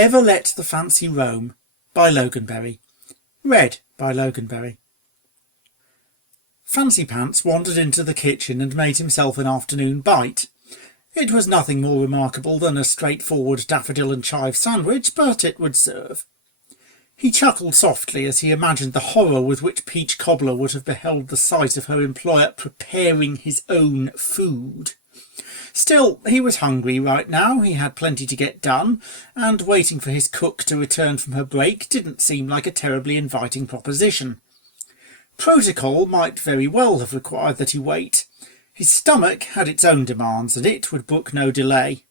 Ever Let the Fancy Roam by Loganberry. Read by Loganberry. Fancy Pants wandered into the kitchen and made himself an afternoon bite. It was nothing more remarkable than a straightforward daffodil and chive sandwich, but it would serve. He chuckled softly as he imagined the horror with which Peach Cobbler would have beheld the sight of her employer preparing his own food. Still, he was hungry right now. He had plenty to get done, and waiting for his cook to return from her break didn't seem like a terribly inviting proposition. Protocol might very well have required that he wait. His stomach had its own demands, and it would brook no delay.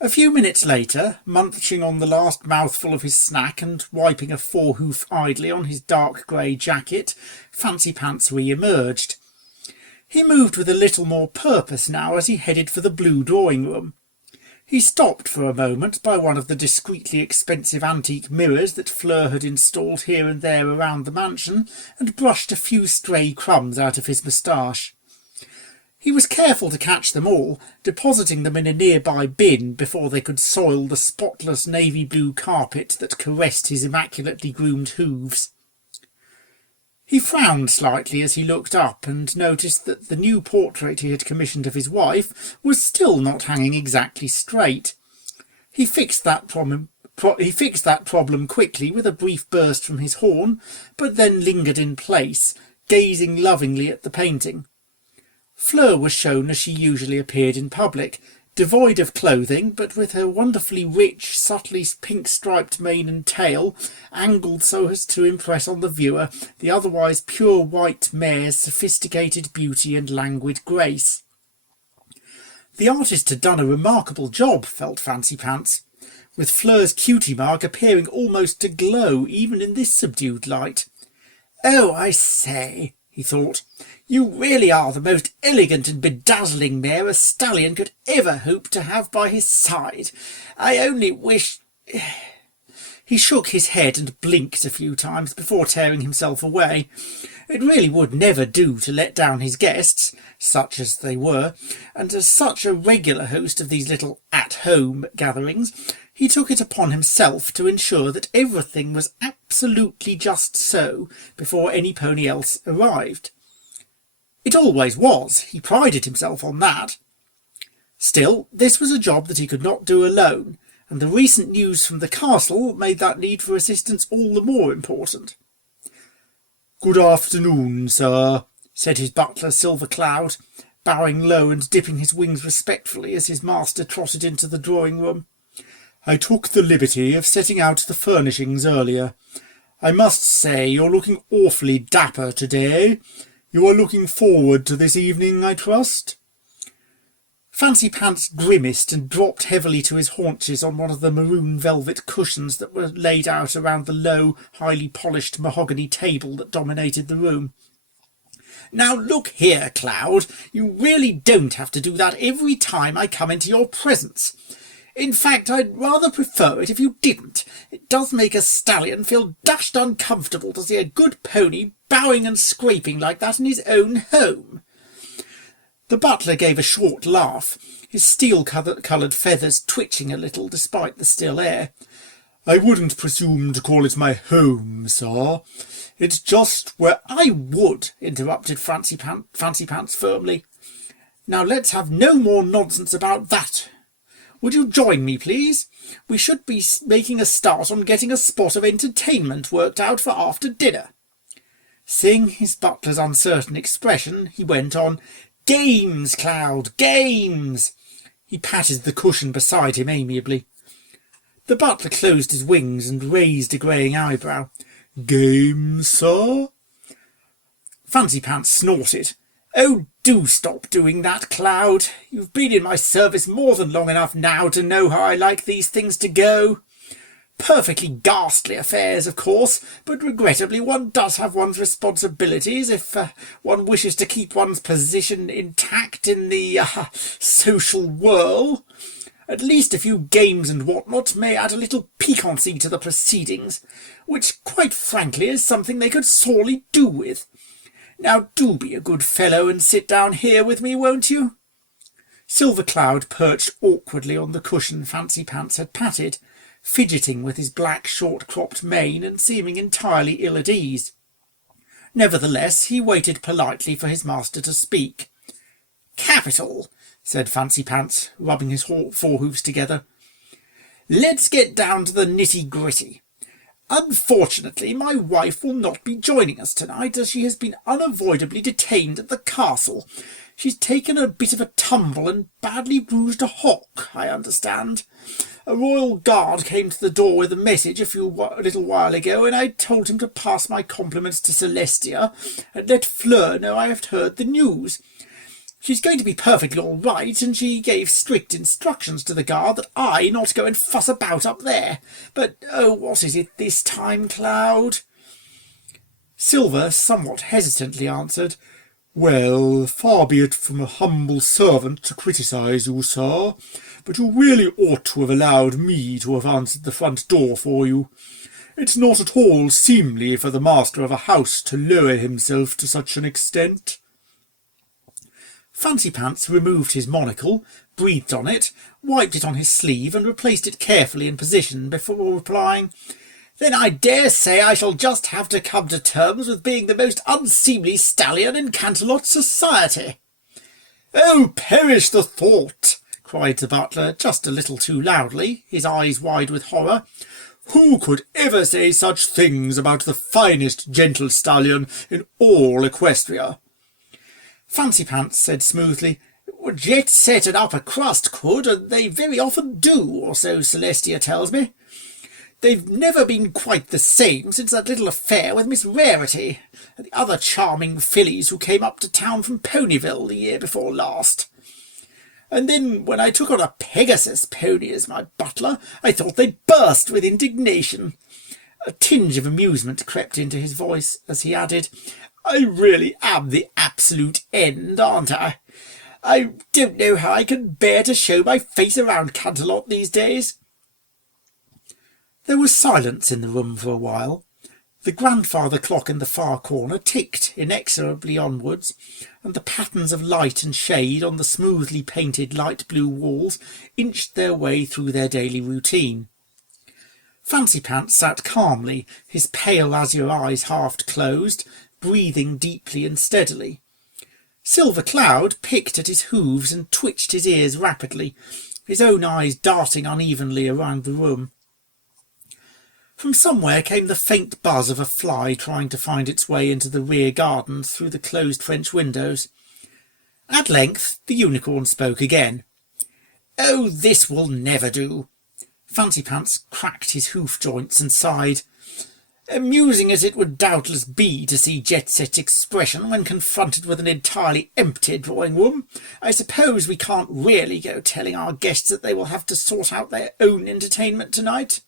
A few minutes later, munching on the last mouthful of his snack and wiping a forehoof idly on his dark grey jacket, Fancy Pants re-emerged. He moved with a little more purpose now as he headed for the blue drawing-room. He stopped for a moment by one of the discreetly expensive antique mirrors that Fleur had installed here and there around the mansion, and brushed a few stray crumbs out of his moustache. He was careful to catch them all, depositing them in a nearby bin before they could soil the spotless navy blue carpet that caressed his immaculately groomed hooves. He frowned slightly as he looked up and noticed that the new portrait he had commissioned of his wife was still not hanging exactly straight. He fixed that problem quickly with a brief burst from his horn, but then lingered in place, gazing lovingly at the painting. Fleur was shown as she usually appeared in public, devoid of clothing, but with her wonderfully rich, subtly pink-striped mane and tail, angled so as to impress on the viewer the otherwise pure white mare's sophisticated beauty and languid grace. The artist had done a remarkable job, felt Fancy Pants, with Fleur's cutie mark appearing almost to glow even in this subdued light. "Oh, I say," he thought, "you really are the most elegant and bedazzling mare a stallion could ever hope to have by his side. I only wish—" He shook his head and blinked a few times before tearing himself away. It really would never do to let down his guests, such as they were, and as such a regular host of these little at-home gatherings, he took it upon himself to ensure that everything was absolutely just so before any pony else arrived. It always was. He prided himself on that. Still, this was a job that he could not do alone, and the recent news from the castle made that need for assistance all the more important. "Good afternoon, sir," said his butler, Silver Cloud, bowing low and dipping his wings respectfully as his master trotted into the drawing-room. "I took the liberty of setting out the furnishings earlier. I must say you're looking awfully dapper today. You are looking forward to this evening, I trust?" Fancy Pants grimaced and dropped heavily to his haunches on one of the maroon velvet cushions that were laid out around the low, highly polished mahogany table that dominated the room. "Now look here, Cloud, you really don't have to do that every time I come into your presence. In fact, I'd rather prefer it if you didn't. It does make a stallion feel dashed uncomfortable to see a good pony bowing and scraping like that in his own home." The butler gave a short laugh, his steel-coloured feathers twitching a little despite the still air. "I wouldn't presume to call it my home, sir. It's just where—" "I would," interrupted Fancy Pants firmly. "Now let's have no more nonsense about that. Would you join me, please? We should be making a start on getting a spot of entertainment worked out for after dinner." Seeing his butler's uncertain expression, he went on, "Games, Cloud, games!" He patted the cushion beside him amiably. The butler closed his wings and raised a greying eyebrow. "Games, sir?" Fancy Pants snorted. "Oh, do stop doing that, Cloud. You've been in my service more than long enough now to know how I like these things to go. Perfectly ghastly affairs, of course, but regrettably one does have one's responsibilities if one wishes to keep one's position intact in the social whirl. At least a few games and whatnot may add a little piquancy to the proceedings, which, quite frankly, is something they could sorely do with. Now do be a good fellow and sit down here with me, won't you?" Silver Cloud perched awkwardly on the cushion Fancy Pants had patted, fidgeting with his black short-cropped mane and seeming entirely ill at ease. Nevertheless, he waited politely for his master to speak. "Capital," said Fancy Pants, rubbing his forehoofs together. "Let's get down to the nitty-gritty. Unfortunately, my wife will not be joining us tonight, as she has been unavoidably detained at the castle. She's taken a bit of a tumble and badly bruised a hock, I understand. A royal guard came to the door with a message a little while ago, and I told him to pass my compliments to Celestia and let Fleur know I have heard the news. She's going to be perfectly all right, and she gave strict instructions to the guard that I not go and fuss about up there. But, oh, what is it this time, Cloud?" Silver somewhat hesitantly answered, "Well, far be it from a humble servant to criticise you, sir, but you really ought to have allowed me to have answered the front door for you. It's not at all seemly for the master of a house to lower himself to such an extent." Fancy Pants removed his monocle, breathed on it, wiped it on his sleeve, and replaced it carefully in position before replying, "Then I dare say I shall just have to come to terms with being the most unseemly stallion in Canterlot society." "Oh, perish the thought!" cried the butler, just a little too loudly, his eyes wide with horror. "Who could ever say such things about the finest gentle stallion in all Equestria?" Fancy Pants said smoothly, "Jet Set and Upper Crust could, and they very often do, or so Celestia tells me. They've never been quite the same since that little affair with Miss Rarity, and the other charming fillies who came up to town from Ponyville the year before last. And then when I took on a Pegasus pony as my butler, I thought they'd burst with indignation." A tinge of amusement crept into his voice as he added, "I really am the absolute end, aren't I? I don't know how I can bear to show my face around Canterlot these days." There was silence in the room for a while. The grandfather clock in the far corner ticked inexorably onwards, and the patterns of light and shade on the smoothly painted light blue walls inched their way through their daily routine. Fancy Pants sat calmly, his pale azure eyes half closed, breathing deeply and steadily. Silver Cloud picked at his hooves and twitched his ears rapidly, his own eyes darting unevenly around the room. From somewhere came the faint buzz of a fly trying to find its way into the rear gardens through the closed French windows. At length the unicorn spoke again. "Oh, this will never do." Fancy Pants cracked his hoof joints and sighed. "Amusing as it would doubtless be to see Jet Set's expression when confronted with an entirely empty drawing-room, I suppose we can't really go telling our guests that they will have to sort out their own entertainment tonight.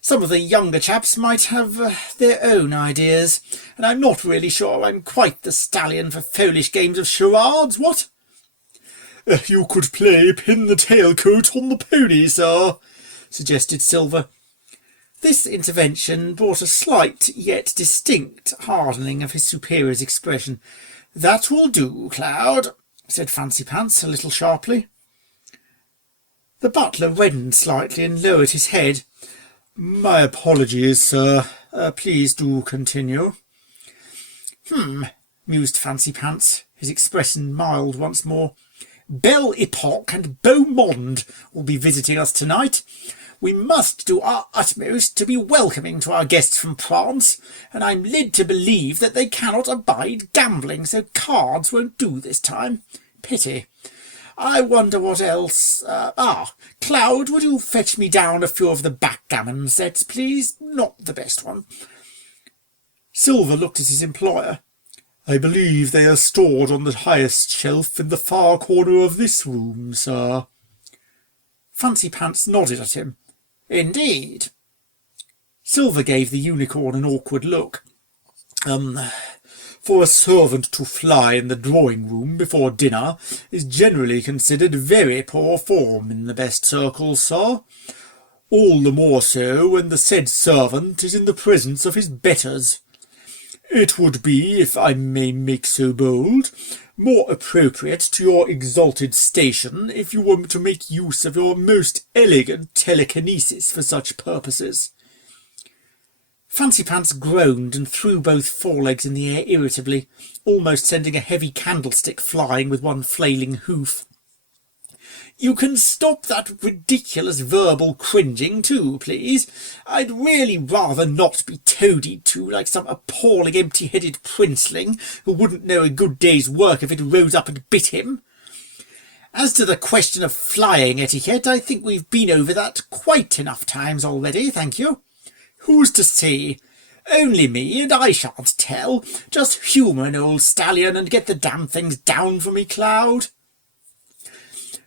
Some of the younger chaps might have their own ideas, and I'm not really sure I'm quite the stallion for foolish games of charades, what?" "You could play pin the tailcoat on the pony, sir," suggested Silver. This intervention brought a slight yet distinct hardening of his superior's expression. "That will do, Cloud," said Fancy Pants a little sharply. The butler reddened slightly and lowered his head. "My apologies, sir. Please do continue." Mused Fancy Pants, his expression mild once more. "Belle Epoque and Beau Monde will be visiting us tonight. We must do our utmost to be welcoming to our guests from France, and I'm led to believe that they cannot abide gambling, so cards won't do this time. Pity. I wonder what else. Cloud, would you fetch me down a few of the backgammon sets, please? Not the best one." Silver looked at his employer. "I believe they are stored on the highest shelf in the far corner of this room, sir." Fancy Pants nodded at him. "Indeed." Silver gave the unicorn an awkward look. For a servant to fly in the drawing-room before dinner is generally considered very poor form in the best circles, sir. All the more so when the said servant is in the presence of his betters. It would be, if I may make so bold, more appropriate to your exalted station if you were to make use of your most elegant telekinesis for such purposes. Fancy Pants groaned and threw both forelegs in the air irritably, almost sending a heavy candlestick flying with one flailing hoof. You can stop that ridiculous verbal cringing too, please. I'd really rather not be toadied to like some appalling empty-headed princeling who wouldn't know a good day's work if it rose up and bit him. As to the question of flying etiquette, I think we've been over that quite enough times already, thank you. Who's to say? Only me, and I shan't tell. Just humour an old stallion and get the damn things down for me, Cloud.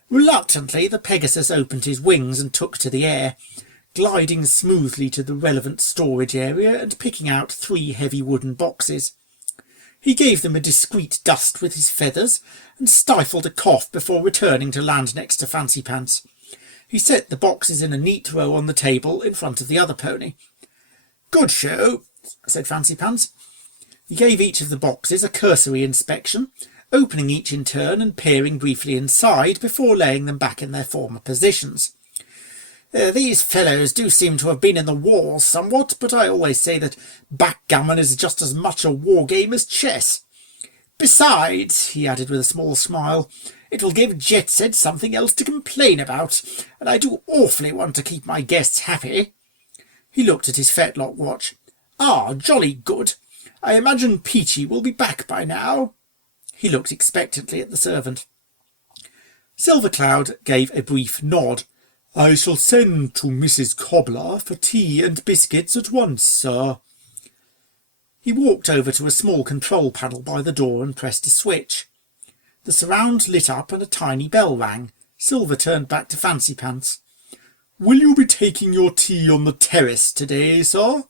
Reluctantly, the Pegasus opened his wings and took to the air, gliding smoothly to the relevant storage area and picking out 3 heavy wooden boxes. He gave them a discreet dust with his feathers and stifled a cough before returning to land next to Fancy Pants. He set the boxes in a neat row on the table in front of the other pony. "Good show," said Fancy Pants. He gave each of the boxes a cursory inspection, opening each in turn and peering briefly inside before laying them back in their former positions. These fellows do seem to have been in the wars somewhat, but I always say that backgammon is just as much a war game as chess. Besides," he added with a small smile, "it will give Jetset something else to complain about, and I do awfully want to keep my guests happy." He looked at his fetlock watch. "Ah, jolly good. I imagine Peachy will be back by now." He looked expectantly at the servant. Silver Cloud gave a brief nod. "I shall send to Mrs. Cobbler for tea and biscuits at once, sir." He walked over to a small control panel by the door and pressed a switch. The surround lit up and a tiny bell rang. Silver turned back to Fancy Pants. "Will you be taking your tea on the terrace today, sir?"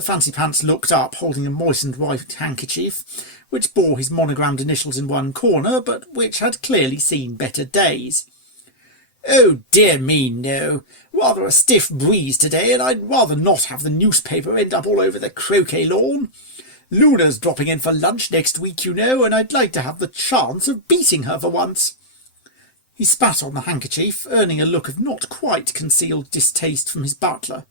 Fancy Pants looked up, holding a moistened white handkerchief, which bore his monogrammed initials in one corner, but which had clearly seen better days. "Oh, dear me, no. Rather a stiff breeze today, and I'd rather not have the newspaper end up all over the croquet lawn. Luna's dropping in for lunch next week, you know, and I'd like to have the chance of beating her for once." He spat on the handkerchief, earning a look of not quite concealed distaste from his butler.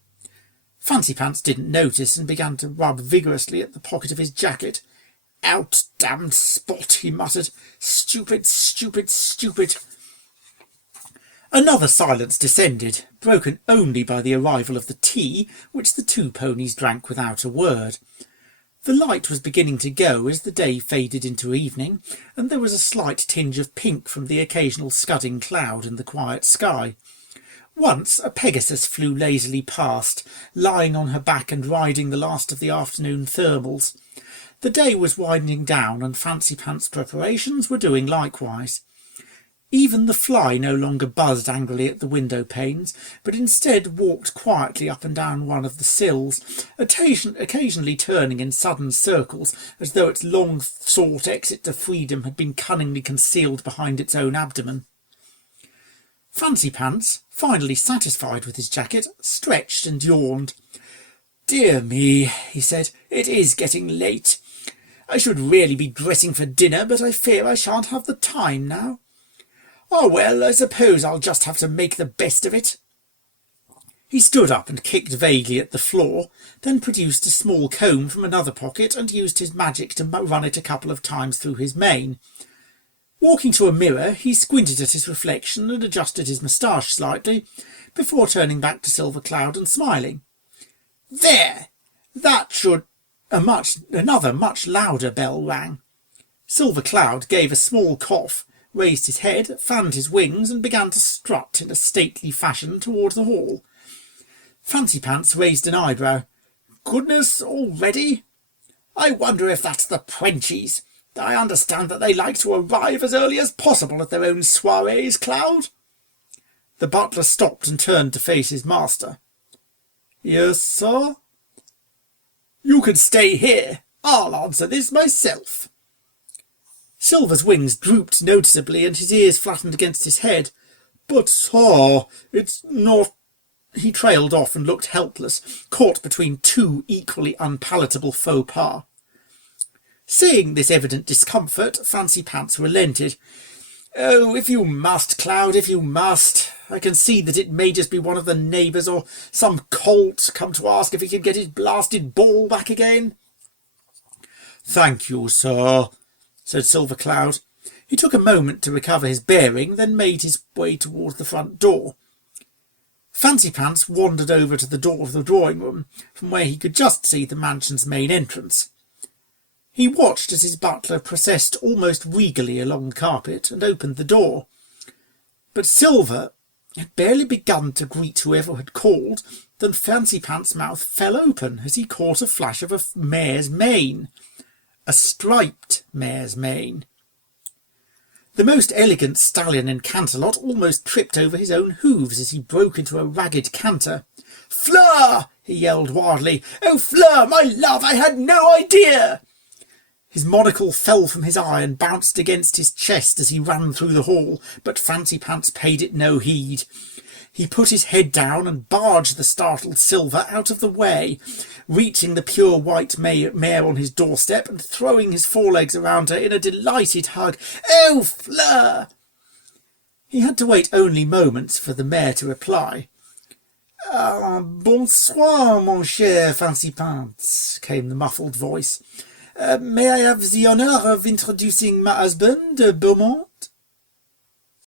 Fancy Pants didn't notice and began to rub vigorously at the pocket of his jacket. "Out, damned spot," he muttered. "Stupid, stupid, stupid." Another silence descended, broken only by the arrival of the tea, which the 2 ponies drank without a word. The light was beginning to go as the day faded into evening, and there was a slight tinge of pink from the occasional scudding cloud in the quiet sky. Once a Pegasus flew lazily past, lying on her back and riding the last of the afternoon thermals. The day was winding down, and Fancy Pants' preparations were doing likewise. Even the fly no longer buzzed angrily at the window panes, but instead walked quietly up and down one of the sills, occasionally turning in sudden circles, as though its long-sought exit to freedom had been cunningly concealed behind its own abdomen. Fancy Pants, finally satisfied with his jacket, stretched and yawned. "Dear me," he said, "it is getting late. I should really be dressing for dinner, but I fear I shan't have the time now. Oh, well, I suppose I'll just have to make the best of it." He stood up and kicked vaguely at the floor, then produced a small comb from another pocket and used his magic to run it a couple of times through his mane. Walking to a mirror, he squinted at his reflection and adjusted his moustache slightly, before turning back to Silver Cloud and smiling. "There! That should..." Another much louder bell rang. Silver Cloud gave a small cough, raised his head, fanned his wings, and began to strut in a stately fashion towards the hall. Fancy Pants raised an eyebrow. "Goodness, already? I wonder if that's the Prenchies. I understand that they like to arrive as early as possible at their own soirees, Cloud." The butler stopped and turned to face his master. "Yes, sir?" "You can stay here. I'll answer this myself." Silver's wings drooped noticeably and his ears flattened against his head. "But, sir, it's not..." He trailed off and looked helpless, caught between two equally unpalatable faux pas. Seeing this evident discomfort, Fancy Pants relented. "Oh, if you must, Cloud, if you must. I can see that it may just be one of the neighbours or some colt come to ask if he can get his blasted ball back again." "Thank you, sir," said Silver Cloud. He took a moment to recover his bearing, then made his way towards the front door. Fancy Pants wandered over to the door of the drawing room, from where he could just see the mansion's main entrance. He watched as his butler processed almost regally along the carpet and opened the door. But Silver had barely begun to greet whoever had called than Fancy Pants' mouth fell open as he caught a flash of a mare's mane. A striped mare's mane. The most elegant stallion in Canterlot almost tripped over his own hooves as he broke into a ragged canter. "Fleur!" he yelled wildly. "Oh, Fleur, my love, I had no idea!" His monocle fell from his eye and bounced against his chest as he ran through the hall, but Fancy Pants paid it no heed. He put his head down and barged the startled Silver out of the way, reaching the pure white mare on his doorstep and throwing his forelegs around her in a delighted hug. "Oh, Fleur!" He had to wait only moments for the mare to reply. "Bonsoir, mon cher Fancy Pants," came the muffled voice. "May I have the honour of introducing my husband, Beaumont?"